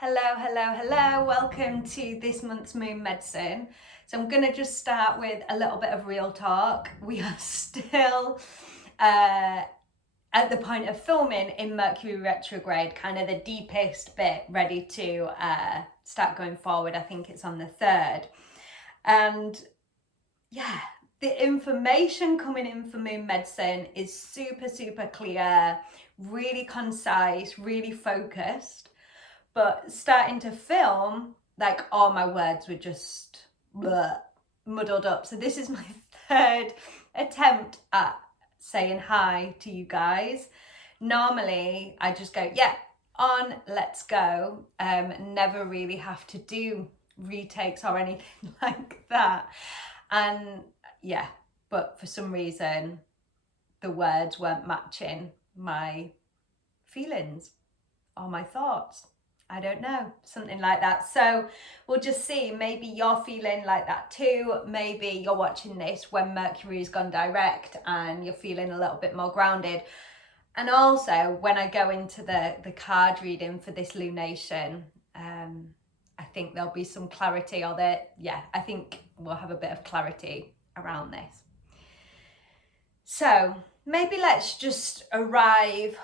Hello. Welcome to this month's Moon Medicine. So I'm going to just start with a little bit of real talk. We are still at the point of filming in Mercury retrograde, kind of the deepest bit, ready to start going forward. I think it's on the 3rd. And yeah, the information coming in for Moon Medicine is super clear, really concise, really focused. But starting to film, like all my words were just muddled up. So this is my 3rd attempt at saying hi to you guys. Normally I just go, yeah, on, let's go. Never really have to do retakes or anything like that. And yeah, but for some reason the words weren't matching my feelings or my thoughts. I don't know, something like that. So we'll just see. Maybe you're feeling like that too. Maybe you're watching this when Mercury's gone direct and you're feeling a little bit more grounded. And also when I go into the card reading for this lunation, I think there'll be some clarity, or that, yeah, I think we'll have a bit of clarity around this. So maybe let's just arrive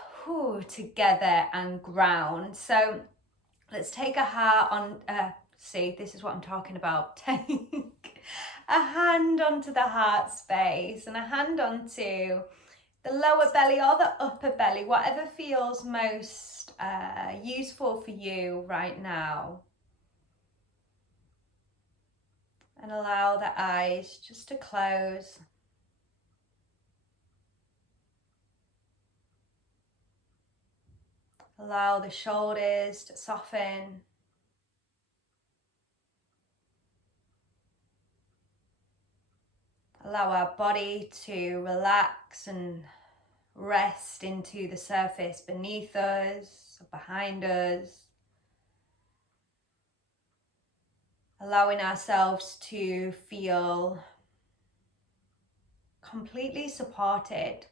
together and ground. So let's take a heart on, see, this is what I'm talking about. Take a hand onto the heart space and a hand onto the lower belly or the upper belly, whatever feels most useful for you right now. And allow the eyes just to close. Allow the shoulders to soften. Allow our body to relax and rest into the surface beneath us, behind us. Allowing ourselves to feel completely supported.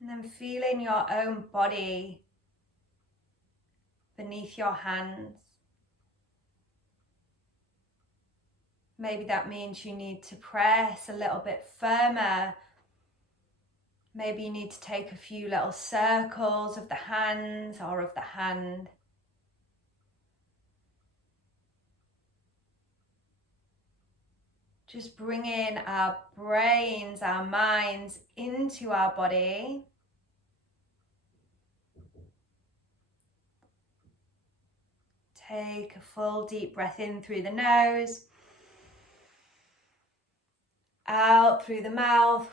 And then feeling your own body beneath your hands. Maybe that means you need to press a little bit firmer. Maybe you need to take a few little circles of the hands or of the hand. Just bringing our brains, our minds into our body. Take a full deep breath in through the nose, out through the mouth,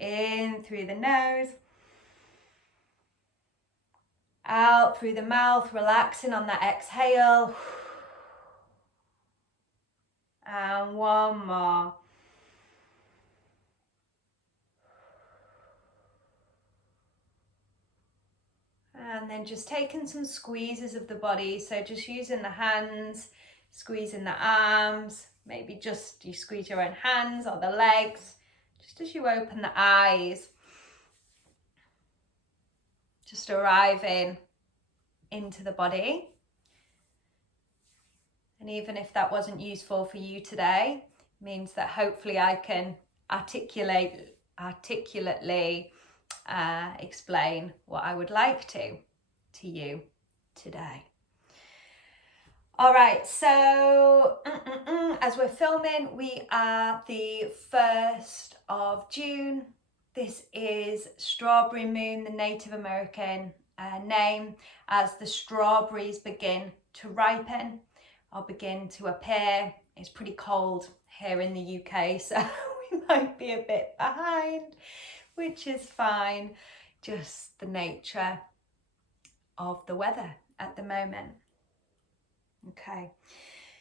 in through the nose, out through the mouth, relaxing on that exhale. And one more. And then just taking some squeezes of the body. So just using the hands, squeezing the arms, maybe just you squeeze your own hands or the legs, just as you open the eyes. Just arriving into the body. And even if that wasn't useful for you today, it means that hopefully I can articulately explain what I would like to you today. All right, so as we're filming, we are the 1st of June. This is Strawberry Moon, the Native American name, as the strawberries begin to ripen or begin to appear. It's pretty cold here in the UK, so we might be a bit behind, which is fine. Just the nature of the weather at the moment. Okay,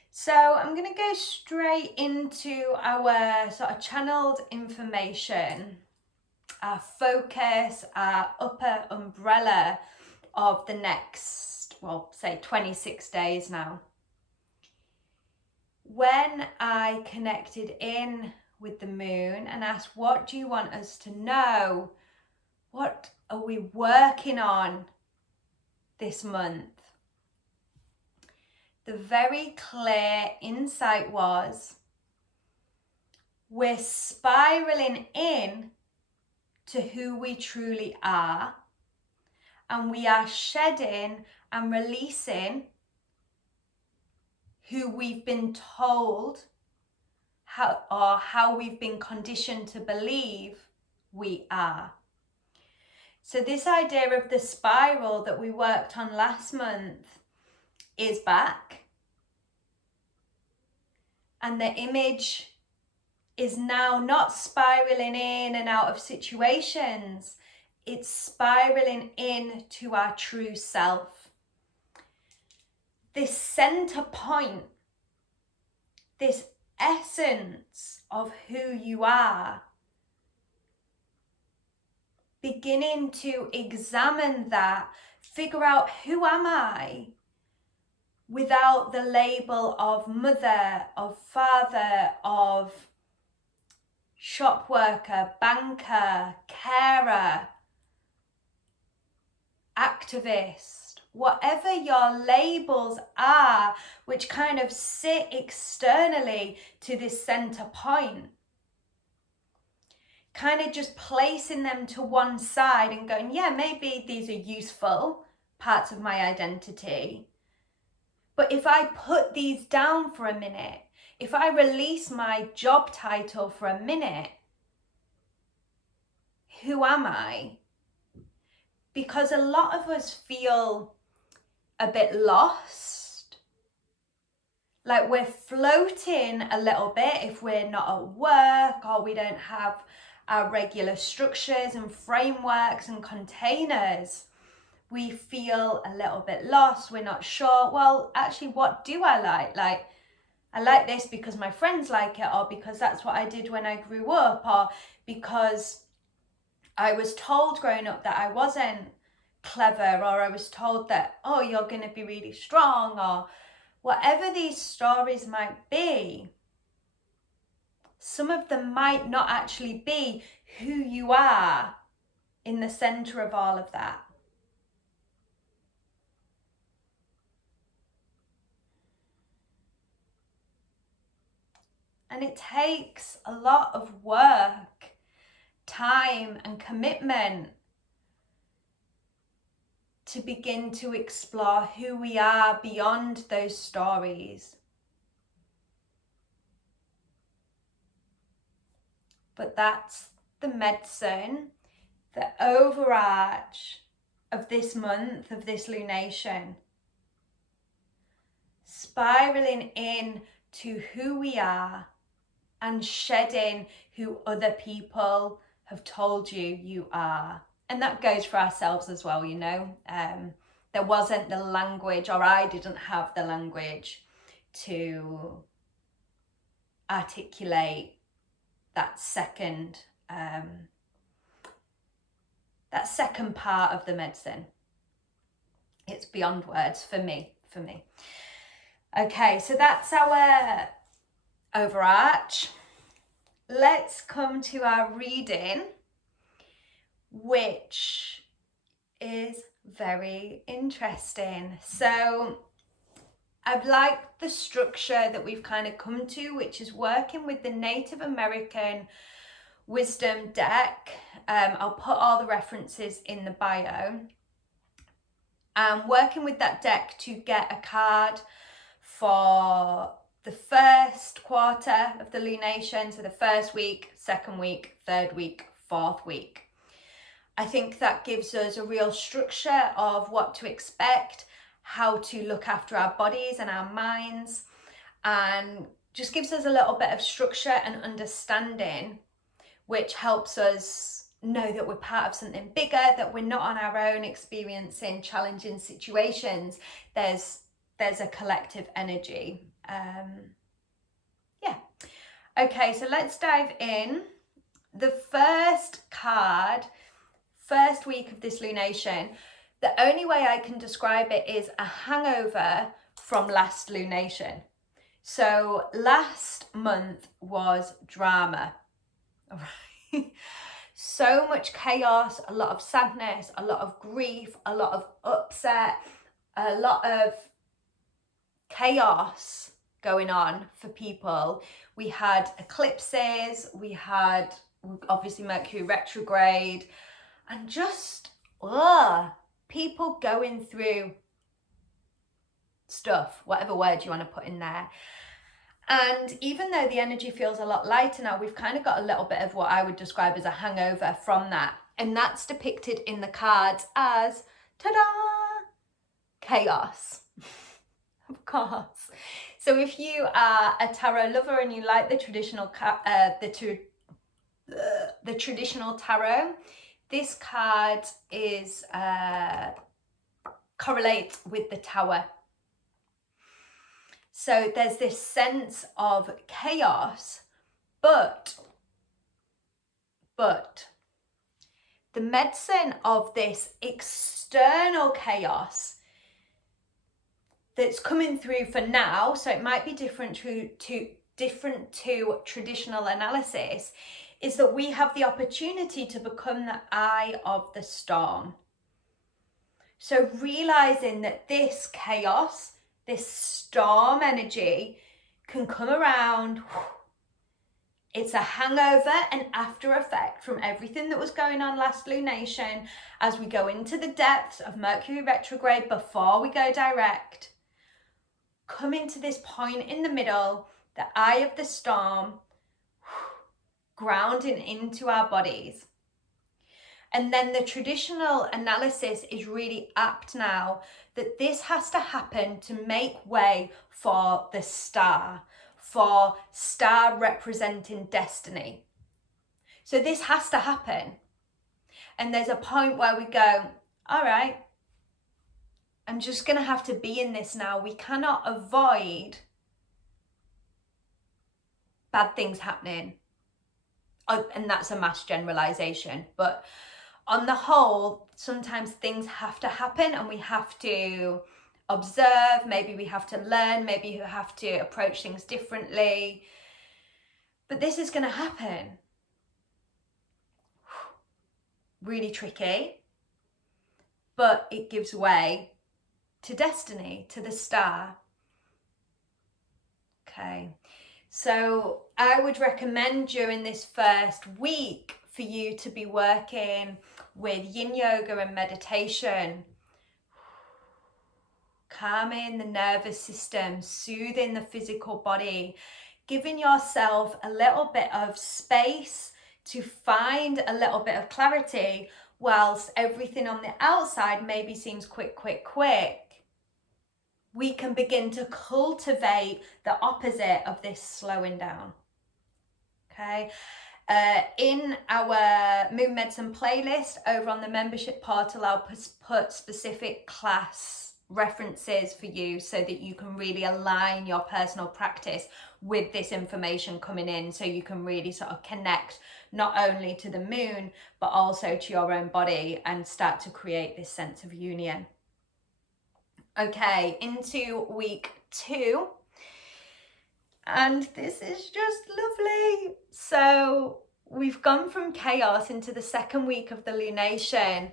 so I'm going to go straight into our sort of channeled information, our focus, our upper umbrella of the next well, say 26 days now. When I connected in with the moon and asked, what do you want us to know? What are we working on this month? The very clear insight was, we're spiraling in to who we truly are, and we are shedding and releasing who we've been told how we've been conditioned to believe we are. So this idea of the spiral that we worked on last month is back, and the image is now not spiraling in and out of situations, it's spiraling in to our true self. This center point, this essence of who you are, beginning to examine that, figure out, who am I? Without the label of mother, of father, of shop worker, banker, carer, activist, whatever your labels are, which kind of sit externally to this center point. Kind of just placing them to one side and going, yeah, maybe these are useful parts of my identity. But if I put these down for a minute, if I release my job title for a minute, who am I? Because a lot of us feel a bit lost. Like we're floating a little bit if we're not at work, or we don't have our regular structures and frameworks and containers. We feel a little bit lost. We're not sure, well, actually, what do I like? Like, I like this because my friends like it, or because that's what I did when I grew up, or because I was told growing up that I wasn't clever, or I was told that, oh, you're going to be really strong, or whatever these stories might be. Some of them might not actually be who you are in the center of all of that. And it takes a lot of work, time, and commitment to begin to explore who we are beyond those stories. But that's the medicine, the overarch of this month, of this lunation. Spiraling in to who we are and shedding who other people have told you are. And that goes for ourselves as well, you know. There wasn't the language, or I didn't have the language to articulate that second part of the medicine. It's beyond words for me. Okay, so that's our overarch. Let's come to our reading, which is very interesting. So I've liked the structure that we've kind of come to, which is working with the Native American Wisdom deck. I'll put all the references in the bio. Working with that deck to get a card for the first quarter of the lunation, so the first week, second week, third week, fourth week. I think that gives us a real structure of what to expect, how to look after our bodies and our minds, and just gives us a little bit of structure and understanding, which helps us know that we're part of something bigger, that we're not on our own experiencing challenging situations. There's a collective energy. Okay, so let's dive in. The first card, first week of this lunation, The only way I can describe it is a hangover from last lunation. So last month was drama. All right. So much chaos, a lot of sadness, a lot of grief, a lot of upset, a lot of chaos going on for people. We had eclipses, we had obviously Mercury retrograde, and just people going through stuff, whatever word you want to put in there. And even though the energy feels a lot lighter now, we've kind of got a little bit of what I would describe as a hangover from that. And that's depicted in the cards as, ta-da, chaos. Of course. So if you are a tarot lover and you like the traditional the traditional tarot, this card is correlates with the Tower. So there's this sense of chaos, but the medicine of this external chaos that's coming through for now, so it might be different to traditional analysis, is that we have the opportunity to become the eye of the storm. So realizing that this chaos, this storm energy can come around. It's a hangover and after effect from everything that was going on last lunation as we go into the depths of Mercury retrograde before we go direct. Coming to this point in the middle, the eye of the storm, grounding into our bodies. And then the traditional analysis is really apt now that this has to happen to make way for the star representing destiny. So this has to happen. And there's a point where we go, all right, I'm just going to have to be in this now. We cannot avoid bad things happening. And that's a mass generalization. But on the whole, sometimes things have to happen and we have to observe, maybe we have to learn, maybe you have to approach things differently. But this is going to happen. Really tricky, but it gives way to destiny, to the star. Okay, so I would recommend during this first week for you to be working with yin yoga and meditation, calming the nervous system, soothing the physical body, giving yourself a little bit of space to find a little bit of clarity whilst everything on the outside maybe seems quick. We can begin to cultivate the opposite of this slowing down. Okay. In our Moon Medicine playlist over on the membership portal, I'll put specific class references for you so that you can really align your personal practice with this information coming in, so you can really sort of connect not only to the moon but also to your own body and start to create this sense of union. Okay, into week 2. And this is just lovely. So we've gone from chaos into the second week of the lunation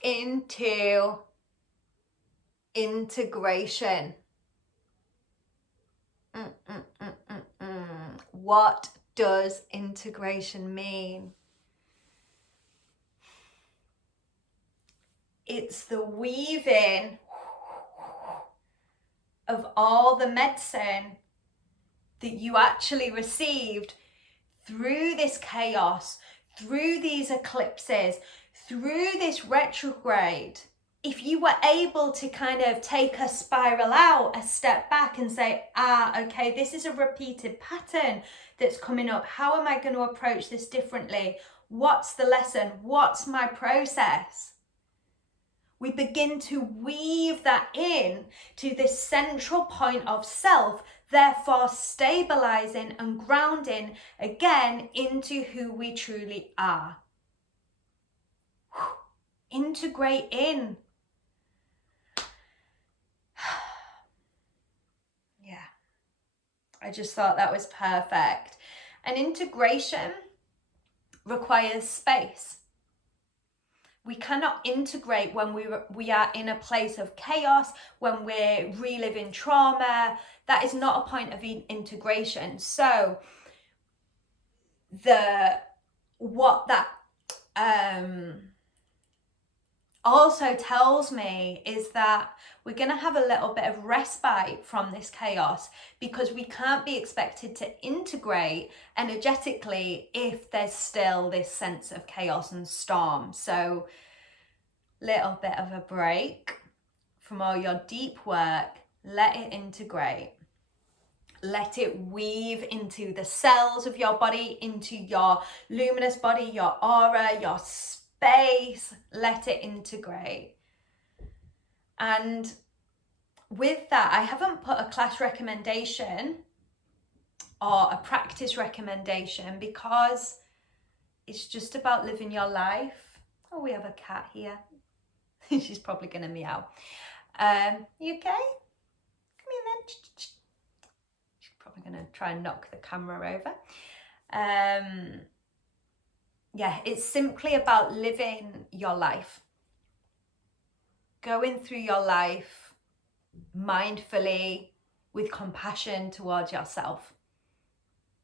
into integration. What does integration mean? It's the weaving of all the medicine that you actually received through this chaos, through these eclipses, through this retrograde. If you were able to kind of take a spiral out, a step back and say, okay, this is a repeated pattern that's coming up. How am I going to approach this differently? What's the lesson? What's my process? We begin to weave that in to this central point of self, therefore stabilizing and grounding again into who we truly are. Integrate in. I just thought that was perfect. And integration requires space. We cannot integrate when we are in a place of chaos, when we're reliving trauma. That is not a point of integration. So what that also tells me is that we're going to have a little bit of respite from this chaos, because we can't be expected to integrate energetically if there's still this sense of chaos and storm. So little bit of a break from all your deep work, let it integrate. Let it weave into the cells of your body, into your luminous body, your aura, your space. Let it integrate. And with that, I haven't put a class recommendation or a practice recommendation, because it's just about living your life. Oh, we have a cat here. She's probably going to meow. You okay? Come here then. She's probably going to try and knock the camera over. Yeah, it's simply about living your life. Going through your life mindfully, with compassion towards yourself.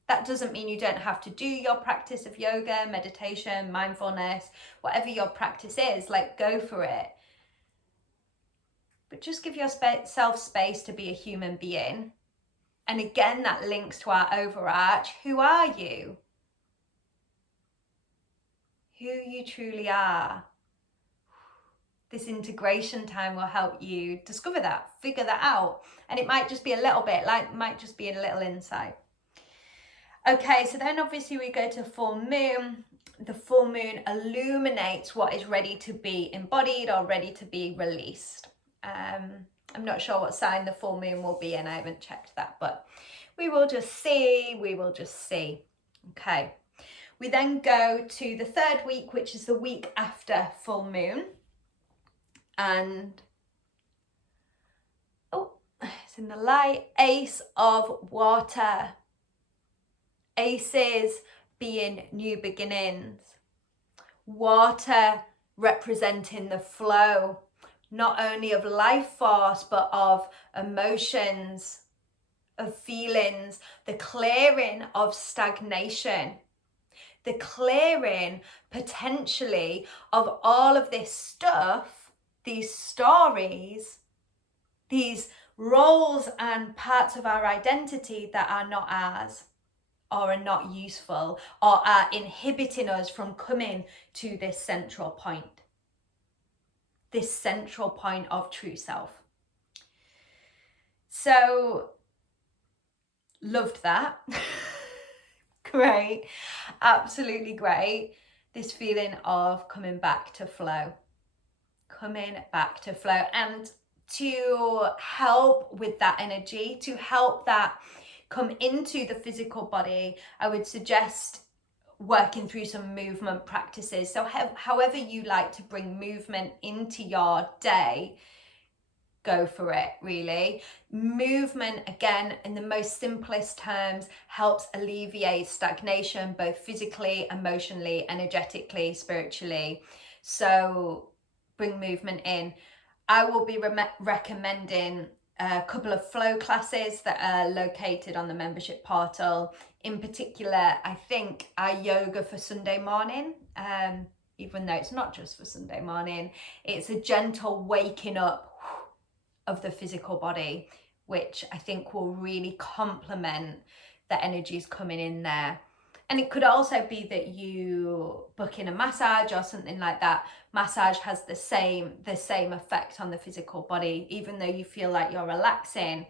That doesn't mean you don't have to do your practice of yoga, meditation, mindfulness, whatever your practice is, like go for it. But just give yourself space to be a human being. And again, that links to our overarch. Who are you? Who you truly are. This integration time will help you discover that, figure that out. And it might just be a little bit, might just be a little insight. Okay, so then obviously we go to full moon. The full moon illuminates what is ready to be embodied or ready to be released. I'm not sure what sign the full moon will be in. I haven't checked that, but we will just see. Okay. We then go to the third week, which is the week after full moon. And, it's in the light, Ace of Water. Aces being new beginnings. Water representing the flow, not only of life force, but of emotions, of feelings, the clearing of stagnation, the clearing potentially of all of this stuff, these stories, these roles and parts of our identity that are not ours, or are not useful, or are inhibiting us from coming to this central point of true self. So, loved that. Great, absolutely great. This feeling of coming back to flow. And to help with that energy, to help that come into the physical body, I would suggest working through some movement practices. So however you like to bring movement into your day, go for it, really. Movement, again, in the most simplest terms, helps alleviate stagnation, both physically, emotionally, energetically, spiritually. So bring movement in. I will be recommending a couple of flow classes that are located on the membership portal. In particular, I think our yoga for Sunday morning, even though it's not just for Sunday morning, it's a gentle waking up of the physical body, which I think will really complement the energies coming in there. And it could also be that you book in a massage or something like that. Massage has the same effect on the physical body, even though you feel like you're relaxing,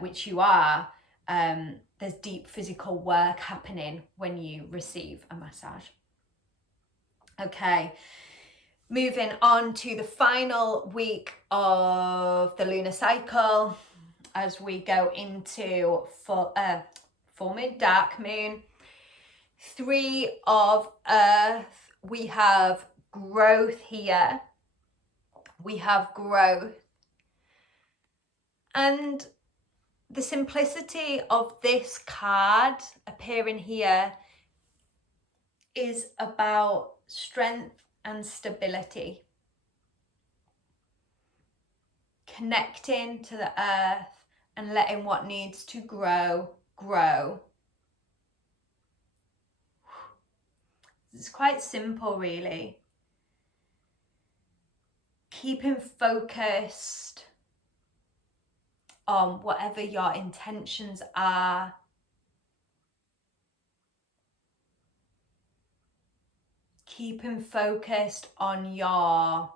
which you are. There's deep physical work happening when you receive a massage. Okay, moving on to the final week of the lunar cycle, as we go into full moon, dark moon. 3 of Earth, we have growth here. We have growth. And the simplicity of this card appearing here is about strength and stability. Connecting to the earth and letting what needs to grow, grow. It's quite simple, really. Keeping focused on whatever your intentions are. Keeping focused on your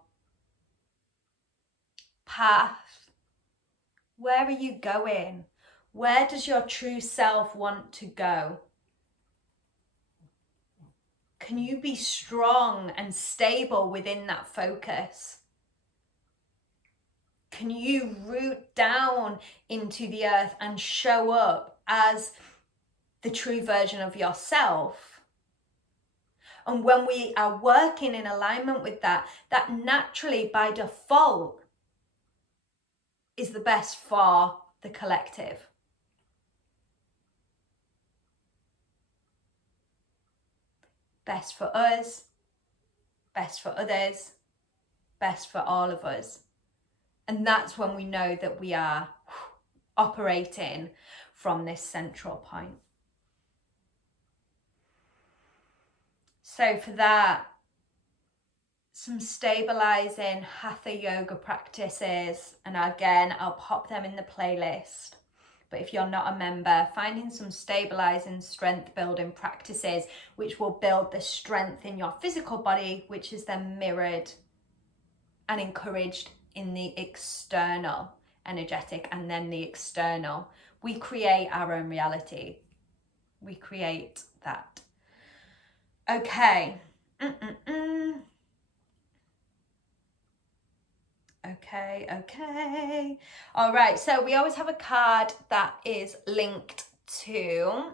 path. Where are you going? Where does your true self want to go? Can you be strong and stable within that focus? Can you root down into the earth and show up as the true version of yourself? And when we are working in alignment with that, that naturally by default is the best for the collective. Best for us, best for others, best for all of us. And that's when we know that we are operating from this central point. So for that, some stabilizing hatha yoga practices, and again, I'll pop them in the playlist. But if you're not a member, finding some stabilizing strength building practices which will build the strength in your physical body, which is then mirrored and encouraged in the external energetic, and then the external. We create our own reality. We create that. Okay. Okay. All right, so we always have a card that is linked to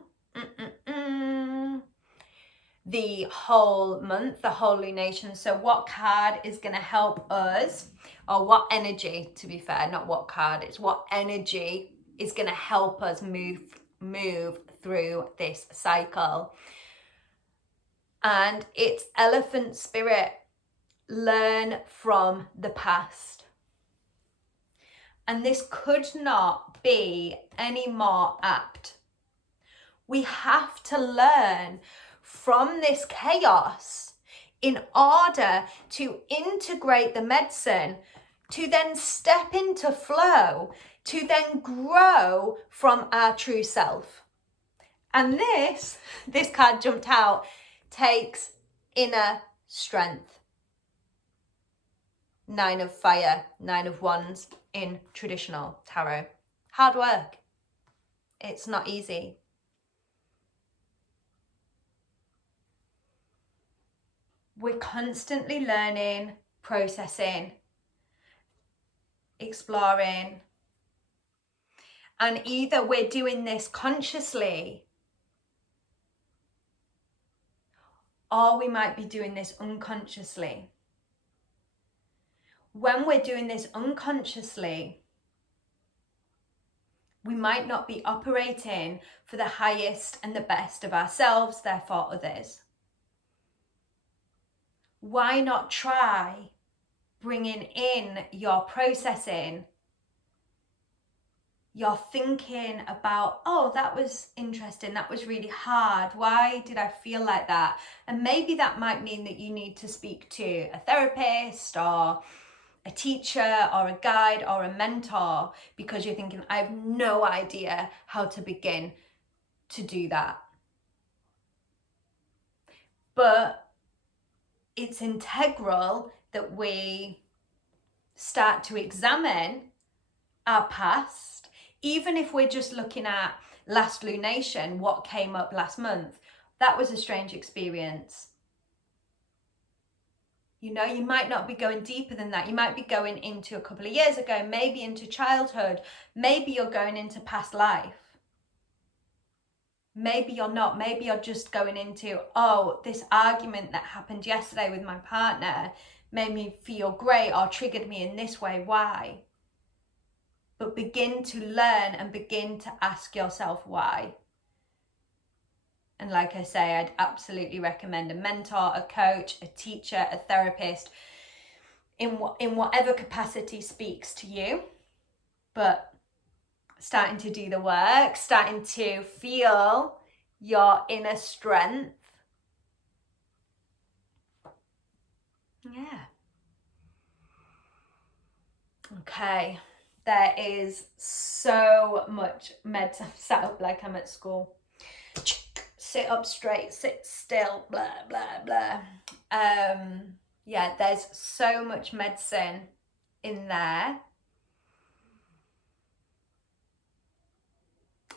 the whole month, the whole lunation. So what card is going to help us, or what energy, to be fair, not what card, it's what energy is going to help us move through this cycle. And it's Elephant Spirit. Learn from the past. And this could not be any more apt. We have to learn from this chaos in order to integrate the medicine, to then step into flow, to then grow from our true self. And this card jumped out, takes inner strength. 9 of fire, 9 of wands in traditional tarot. Hard work. It's not easy. We're constantly learning, processing, exploring. And either we're doing this consciously, or we might be doing this unconsciously. When we're doing this unconsciously, we might not be operating for the highest and the best of ourselves, therefore others. Why not try bringing in your processing, your thinking about, oh, that was interesting, that was really hard, why did I feel like that? And maybe that might mean that you need to speak to a therapist or a teacher or a guide or a mentor, because you're thinking, I have no idea how to begin to do that. But it's integral that we start to examine our past, even if we're just looking at last lunation, what came up last month. That was a strange experience. You know, you might not be going deeper than that. You might be going into a couple of years ago, maybe into childhood. Maybe you're going into past life. Maybe you're not. Maybe you're just going into, oh, this argument that happened yesterday with my partner made me feel great or triggered me in this way. Why? but begin to learn and begin to ask yourself why. And like I say, I'd absolutely recommend a mentor, a coach, a teacher, a therapist, in whatever capacity speaks to you. But starting to do the work, starting to feel your inner strength. Yeah. Okay. There is so much medicine. Sat up like I'm at school. Sit up straight, sit still, blah, blah, blah. Yeah, there's so much medicine in there.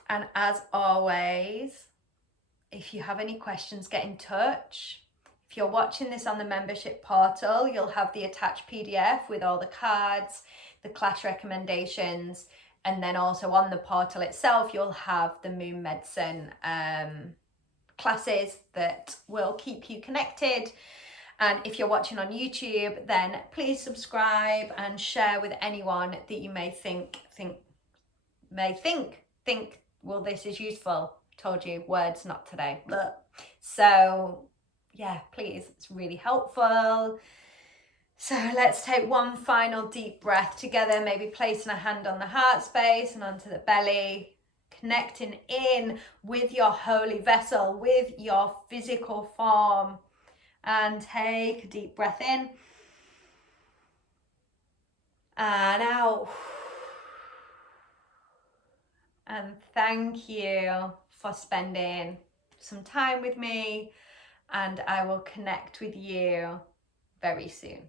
And as always, if you have any questions, get in touch. If you're watching this on the membership portal, you'll have the attached PDF with all the cards, the class recommendations, and then also on the portal itself, you'll have the Moon Medicine classes that will keep you connected. And if you're watching on YouTube, then please subscribe and share with anyone that you may think, well, this is useful. Told you, words not today. So yeah, please, it's really helpful. So let's take one final deep breath together, maybe placing a hand on the heart space and onto the belly, connecting in with your holy vessel, with your physical form. And take a deep breath in and out. And thank you for spending some time with me, and I will connect with you very soon.